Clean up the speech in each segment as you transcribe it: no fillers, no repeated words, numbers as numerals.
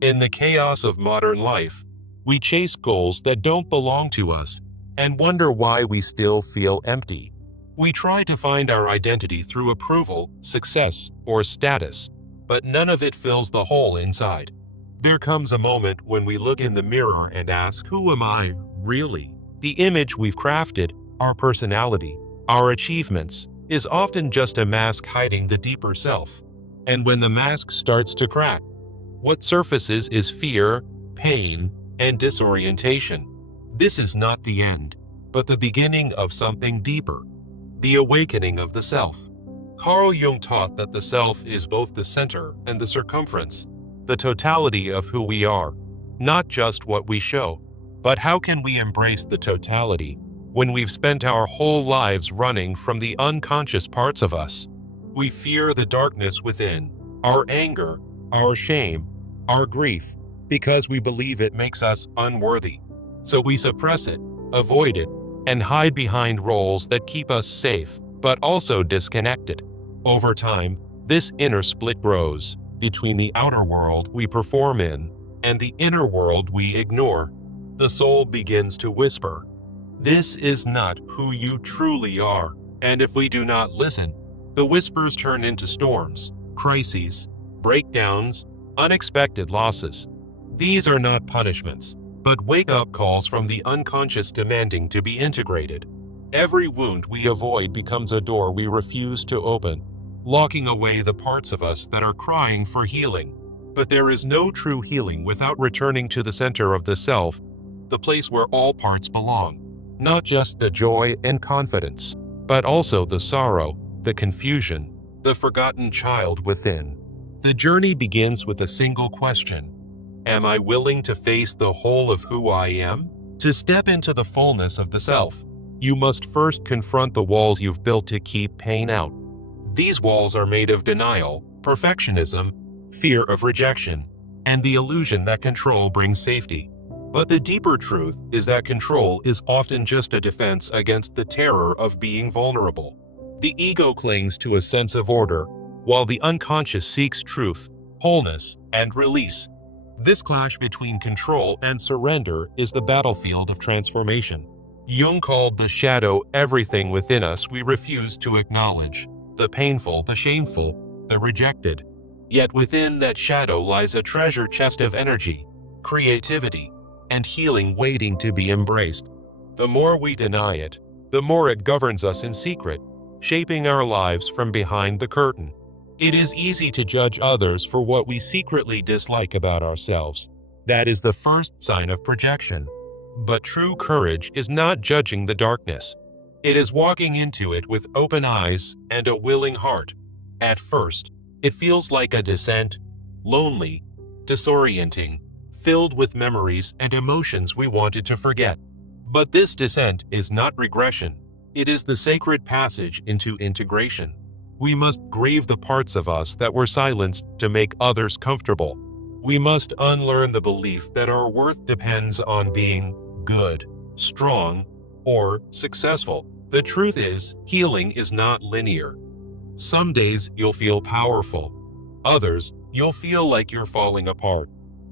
In the chaos of modern life, we chase goals that don't belong to us and wonder why we still feel empty. We try to find our identity through approval, success, or status, but none of it fills the hole inside. There comes a moment when we look in the mirror and ask, who am I really? The image we've crafted, our personality, our achievements, is often just a mask hiding the deeper self. And when the mask starts to crack, what surfaces is fear, pain, and disorientation. This is not the end, but the beginning of something deeper, the awakening of the self. Carl Jung taught that the self is both the center and the circumference, the totality of who we are, not just what we show. But how can we embrace the totality when we've spent our whole lives running from the unconscious parts of us? We fear the darkness within, our anger, our shame, our grief, because we believe it makes us unworthy. So we suppress it, avoid it, and hide behind roles that keep us safe, but also disconnected. Over time, this inner split grows between the outer world we perform in and the inner world we ignore. The soul begins to whisper, "This is not who you truly are." And if we do not listen, the whispers turn into storms, crises, breakdowns, unexpected losses. These are not punishments, but wake-up calls from the unconscious demanding to be integrated. Every wound we avoid becomes a door we refuse to open, locking away the parts of us that are crying for healing. But there is no true healing without returning to the center of the self, the place where all parts belong. Not just the joy and confidence, but also the sorrow, the confusion, the forgotten child within. The journey begins with a single question. Am I willing to face the whole of who I am? To step into the fullness of the self, you must first confront the walls you've built to keep pain out. These walls are made of denial, perfectionism, fear of rejection, and the illusion that control brings safety. But the deeper truth is that control is often just a defense against the terror of being vulnerable. The ego clings to a sense of order, while the unconscious seeks truth, wholeness, and release. This clash between control and surrender is the battlefield of transformation. Jung called the shadow everything within us we refuse to acknowledge, the painful, the shameful, the rejected. Yet within that shadow lies a treasure chest of energy, creativity, and healing waiting to be embraced. The more we deny it, the more it governs us in secret, shaping our lives from behind the curtain. It is easy to judge others for what we secretly dislike about ourselves. That is the first sign of projection. But true courage is not judging the darkness. It is walking into it with open eyes and a willing heart. At first, it feels like a descent, lonely, disorienting, filled with memories and emotions we wanted to forget. But this descent is not regression. It is the sacred passage into integration. We must grieve the parts of us that were silenced to make others comfortable. We must unlearn the belief that our worth depends on being good, strong, or successful. The truth is, healing is not linear. Some days you'll feel powerful. Others, you'll feel like you're falling apart.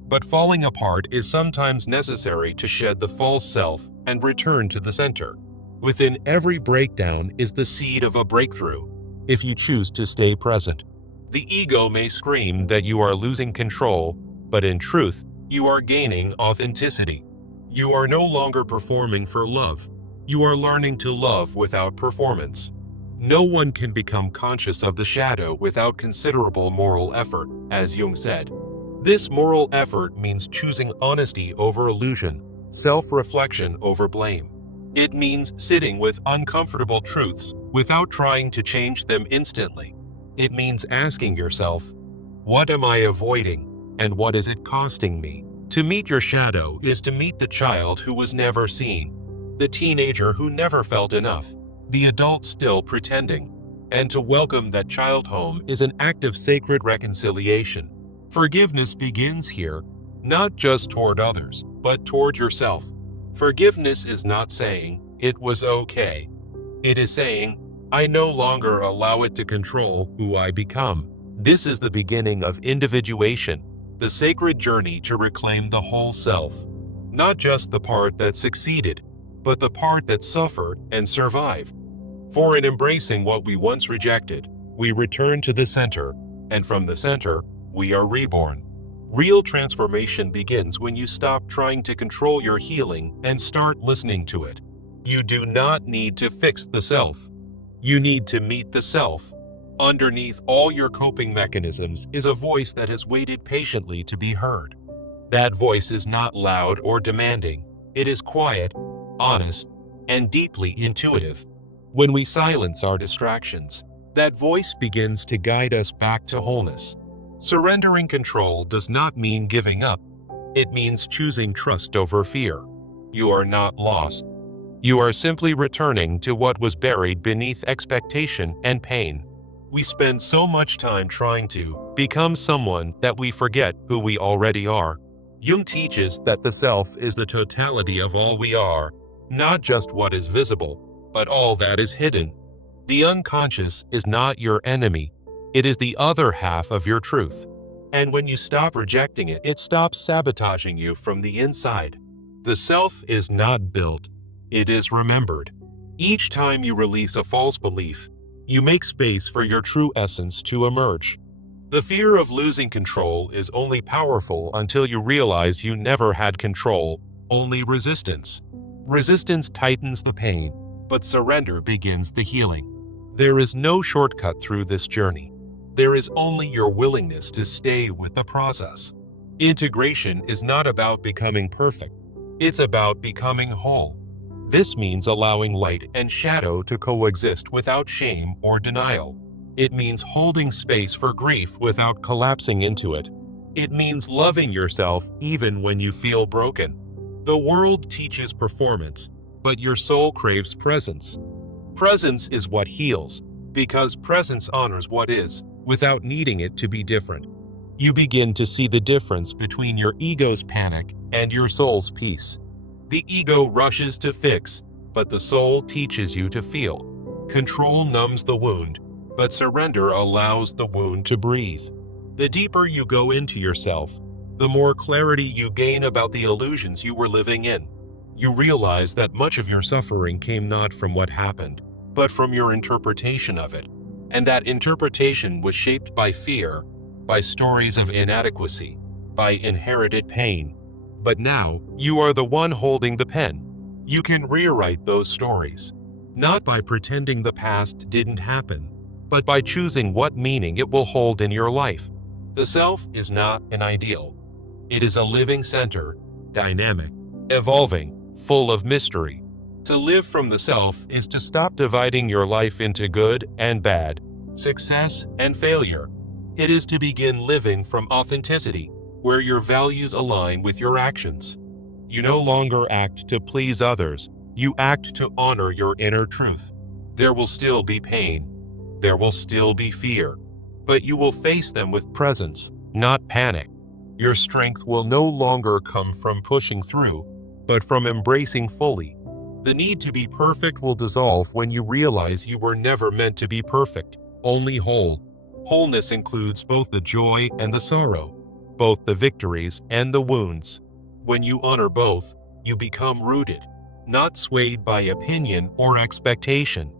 But falling apart is sometimes necessary to shed the false self and return to the center. Within every breakdown is the seed of a breakthrough, if you choose to stay present. The ego may scream that you are losing control, but in truth, you are gaining authenticity. You are no longer performing for love. You are learning to love without performance. No one can become conscious of the shadow without considerable moral effort, as Jung said. This moral effort means choosing honesty over illusion, self-reflection over blame. It means sitting with uncomfortable truths without trying to change them instantly. It means asking yourself, what am I avoiding, and what is it costing me? To meet your shadow is to meet the child who was never seen, the teenager who never felt enough, the adult still pretending. And to welcome that child home is an act of sacred reconciliation. Forgiveness begins here, not just toward others, but toward yourself. Forgiveness is not saying, "It was okay." It is saying, "I no longer allow it to control who I become." This is the beginning of individuation, the sacred journey to reclaim the whole self. Not just the part that succeeded, but the part that suffered and survived. For in embracing what we once rejected, we return to the center, and from the center, we are reborn. Real transformation begins when you stop trying to control your healing and start listening to it. You do not need to fix the self. You need to meet the self. Underneath all your coping mechanisms is a voice that has waited patiently to be heard. That voice is not loud or demanding. It is quiet, honest, and deeply intuitive. When we silence our distractions, that voice begins to guide us back to wholeness. Surrendering control does not mean giving up. It means choosing trust over fear. You are not lost. You are simply returning to what was buried beneath expectation and pain. We spend so much time trying to become someone that we forget who we already are. Jung teaches that the self is the totality of all we are, not just what is visible, but all that is hidden. The unconscious is not your enemy. It is the other half of your truth. And when you stop rejecting it, it stops sabotaging you from the inside. The self is not built. It is remembered. Each time you release a false belief, you make space for your true essence to emerge. The fear of losing control is only powerful until you realize you never had control, only resistance. Resistance tightens the pain, but surrender begins the healing. There is no shortcut through this journey. There is only your willingness to stay with the process. Integration is not about becoming perfect. It's about becoming whole. This means allowing light and shadow to coexist without shame or denial. It means holding space for grief without collapsing into it. It means loving yourself even when you feel broken. The world teaches performance, but your soul craves presence. Presence is what heals, because presence honors what is, without needing it to be different. You begin to see the difference between your ego's panic and your soul's peace. The ego rushes to fix, but the soul teaches you to feel. Control numbs the wound, but surrender allows the wound to breathe. The deeper you go into yourself, the more clarity you gain about the illusions you were living in. You realize that much of your suffering came not from what happened, but from your interpretation of it. And that interpretation was shaped by fear, by stories of inadequacy, by inherited pain. But now, you are the one holding the pen. You can rewrite those stories, not by pretending the past didn't happen, but by choosing what meaning it will hold in your life. The self is not an ideal. It is a living center, dynamic, evolving, full of mystery. To live from the self is to stop dividing your life into good and bad, success and failure. It is to begin living from authenticity, where your values align with your actions. You no longer act to please others, you act to honor your inner truth. There will still be pain. There will still be fear. But you will face them with presence, not panic. Your strength will no longer come from pushing through, but from embracing fully. The need to be perfect will dissolve when you realize you were never meant to be perfect, only whole. Wholeness includes both the joy and the sorrow, both the victories and the wounds. When you honor both, you become rooted, not swayed by opinion or expectation.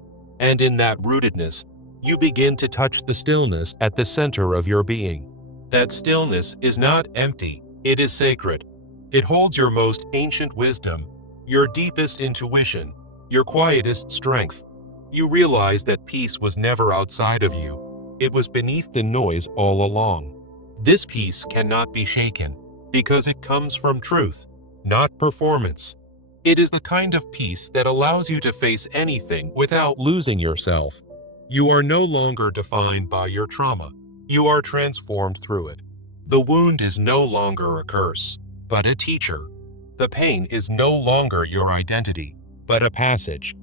And in that rootedness, you begin to touch the stillness at the center of your being. That stillness is not empty, it is sacred. It holds your most ancient wisdom, your deepest intuition, your quietest strength. You realize that peace was never outside of you. It was beneath the noise all along. This peace cannot be shaken, because it comes from truth, not performance. It is the kind of peace that allows you to face anything without losing yourself. You are no longer defined by your trauma. You are transformed through it. The wound is no longer a curse, but a teacher. The pain is no longer your identity, but a passage.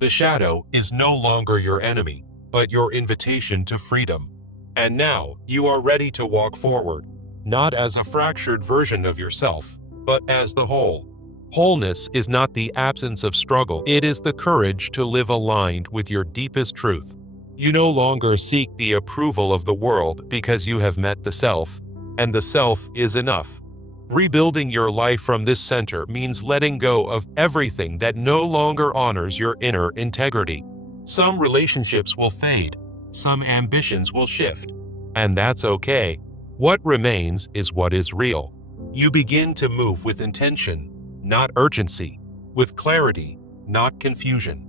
The shadow is no longer your enemy, but your invitation to freedom. And now, you are ready to walk forward, not as a fractured version of yourself, but as the whole. Wholeness is not the absence of struggle, it is the courage to live aligned with your deepest truth. You no longer seek the approval of the world because you have met the self. and the self is enough. Rebuilding your life from this center means letting go of everything that no longer honors your inner integrity. Some relationships will fade, some ambitions will shift, and that's okay. What remains is what is real. You begin to move with intention, not urgency, with clarity, not confusion.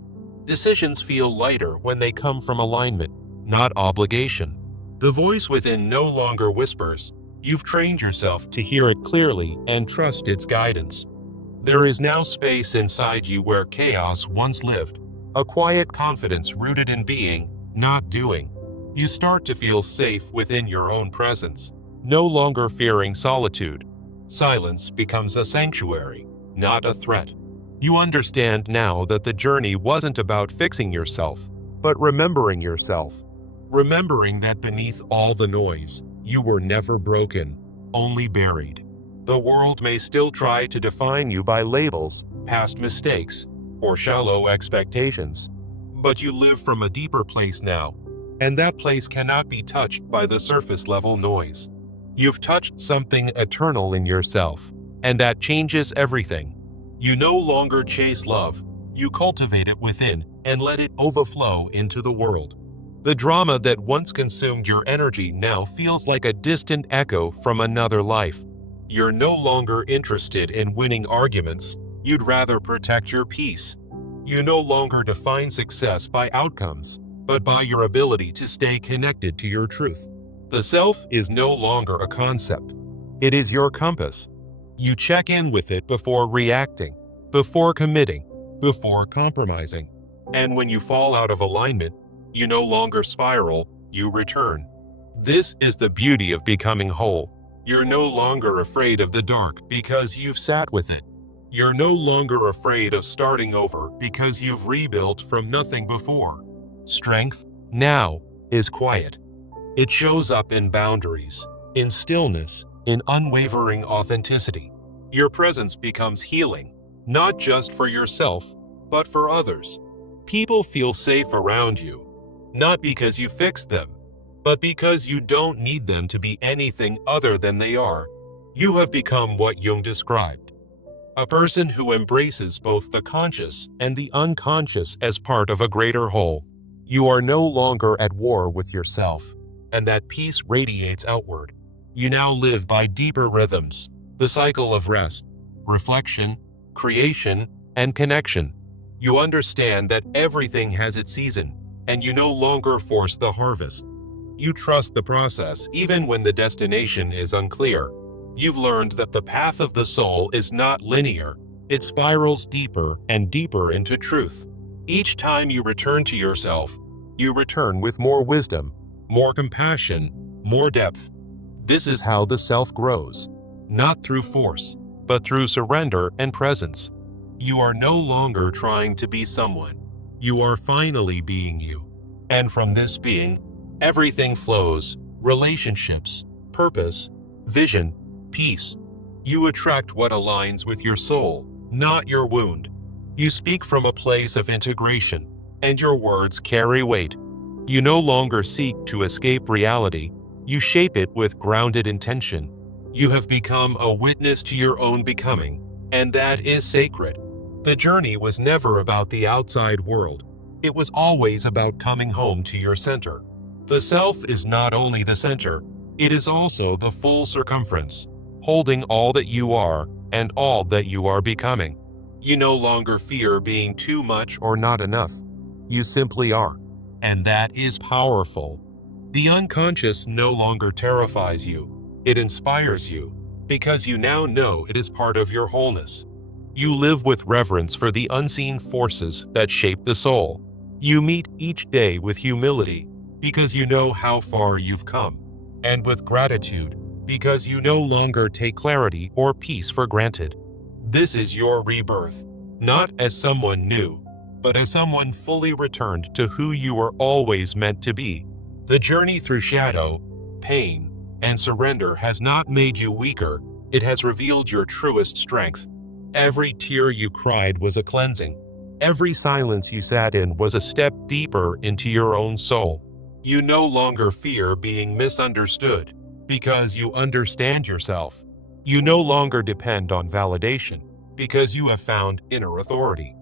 Decisions feel lighter when they come from alignment, not obligation. The voice within no longer whispers. You've trained yourself to hear it clearly and trust its guidance. There is now space inside you where chaos once lived, a quiet confidence rooted in being, not doing. You start to feel safe within your own presence, no longer fearing solitude. Silence becomes a sanctuary, not a threat. You understand now that the journey wasn't about fixing yourself, but remembering yourself. Remembering that beneath all the noise, you were never broken, only buried. The world may still try to define you by labels, past mistakes, or shallow expectations. But you live from a deeper place now, and that place cannot be touched by the surface-level noise. You've touched something eternal in yourself, and that changes everything. You no longer chase love, you cultivate it within and let it overflow into the world. The drama that once consumed your energy now feels like a distant echo from another life. You're no longer interested in winning arguments, you'd rather protect your peace. You no longer define success by outcomes, but by your ability to stay connected to your truth. The self is no longer a concept. It is your compass. You check in with it before reacting, before committing, before compromising. And when you fall out of alignment, you no longer spiral, you return. This is the beauty of becoming whole. You're no longer afraid of the dark because you've sat with it. You're no longer afraid of starting over because you've rebuilt from nothing before. Strength, now, is quiet. It shows up in boundaries, in stillness, in unwavering authenticity. Your presence becomes healing, not just for yourself, but for others. People feel safe around you, not because you fixed them, but because you don't need them to be anything other than they are. You have become what Jung described, a person who embraces both the conscious and the unconscious as part of a greater whole. You are no longer at war with yourself, and that peace radiates outward. You now live by deeper rhythms, the cycle of rest, reflection, creation, and connection. You understand that everything has its season, and you no longer force the harvest. You trust the process even when the destination is unclear. You've learned that the path of the soul is not linear. It spirals deeper and deeper into truth. Each time you return to yourself, you return with more wisdom, more compassion, more depth. This is how the self grows, not through force, but through surrender and presence. You are no longer trying to be someone. You are finally being you. And from this being, everything flows: relationships, purpose, vision, peace. You attract what aligns with your soul, not your wound. You speak from a place of integration, and your words carry weight. You no longer seek to escape reality. You shape it with grounded intention. You have become a witness to your own becoming, and that is sacred. The journey was never about the outside world. It was always about coming home to your center. The self is not only the center, it is also the full circumference, holding all that you are and all that you are becoming. You no longer fear being too much or not enough. You simply are. And that is powerful. The unconscious no longer terrifies you. It inspires you, because you now know it is part of your wholeness. You live with reverence for the unseen forces that shape the soul. You meet each day with humility, because you know how far you've come, and with gratitude, because you no longer take clarity or peace for granted. This is your rebirth, not as someone new, but as someone fully returned to who you were always meant to be. The journey through shadow, pain, and surrender has not made you weaker, it has revealed your truest strength. Every tear you cried was a cleansing. Every silence you sat in was a step deeper into your own soul. You no longer fear being misunderstood. because you understand yourself. You no longer depend on validation because you have found inner authority.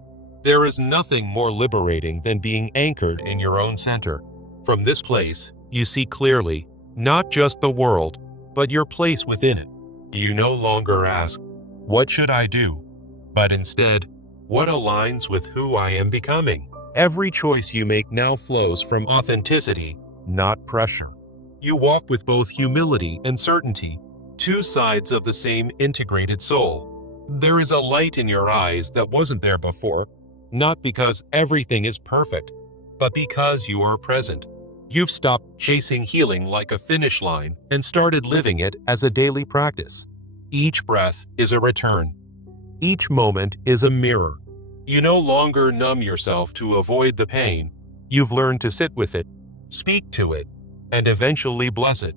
There is nothing more liberating than being anchored in your own center. From this place, you see clearly, not just the world, but your place within it. You no longer ask, "What should I do?" but instead, "What aligns with who I am becoming?" Every choice you make now flows from authenticity, not pressure. You walk with both humility and certainty, two sides of the same integrated soul. There is a light in your eyes that wasn't there before, not because everything is perfect, but because you are present. You've stopped chasing healing like a finish line and started living it as a daily practice. Each breath is a return. Each moment is a mirror. You no longer numb yourself to avoid the pain. You've learned to sit with it, speak to it, and eventually bless it.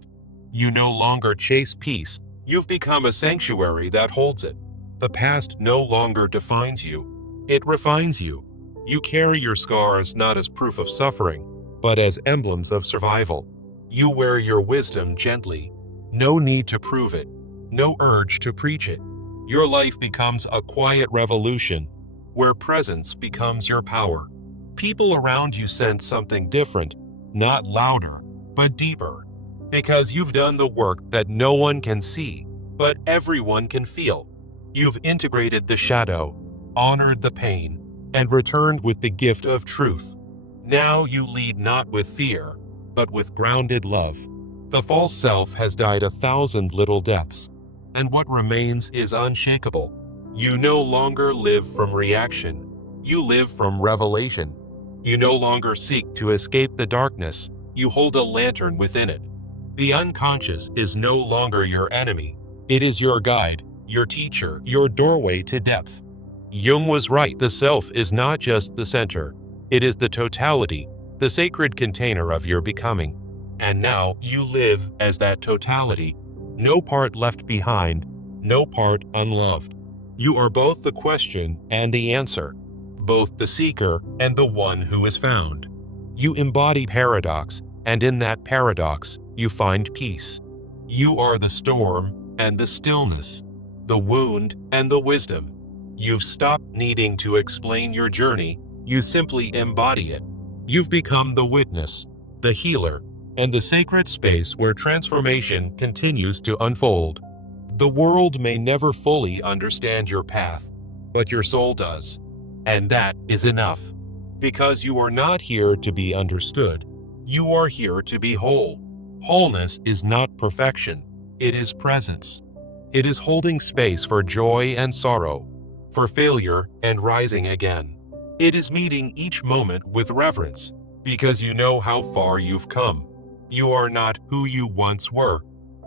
You no longer chase peace. You've become a sanctuary that holds it. The past no longer defines you. It refines you. You carry your scars not as proof of suffering, but as emblems of survival. You wear your wisdom gently. No need to prove it. No urge to preach it. Your life becomes a quiet revolution, where presence becomes your power. People around you sense something different, not louder, but deeper, because you've done the work that no one can see, but everyone can feel. You've integrated the shadow, honored the pain, and returned with the gift of truth. Now you lead not with fear, but with grounded love. The false self has died 1,000 little deaths, and what remains is unshakable. You no longer live from reaction. You live from revelation. You no longer seek to escape the darkness. You hold a lantern within it. The unconscious is no longer your enemy. It is your guide, your teacher, your doorway to depth. Jung was right. The self is not just the center. It is the totality, the sacred container of your becoming. And now you live as that totality. No part left behind, no part unloved. You are both the question and the answer, both the seeker and the one who is found. You embody paradox, and in that paradox, you find peace. You are the storm and the stillness, the wound and the wisdom. You've stopped needing to explain your journey, you simply embody it. You've become the witness, the healer, and the sacred space where transformation continues to unfold. The world may never fully understand your path, but your soul does. And that is enough. Because you are not here to be understood. You are here to be whole. Wholeness is not perfection. It is presence. It is holding space for joy and sorrow, for failure and rising again. It is meeting each moment with reverence, because you know how far you've come. You are not who you once were.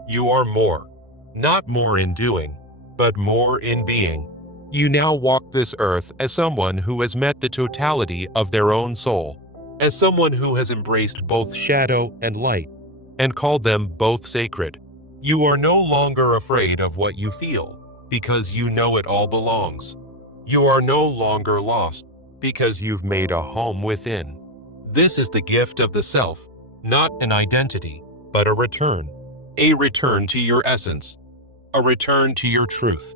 You are more. Not more in doing, but more in being. You now walk this earth as someone who has met the totality of their own soul, as someone who has embraced both shadow and light, and called them both sacred. You are no longer afraid of what you feel, because you know it all belongs. You are no longer lost, because you've made a home within. This is the gift of the self, not an identity, but a return to your essence, a return to your truth.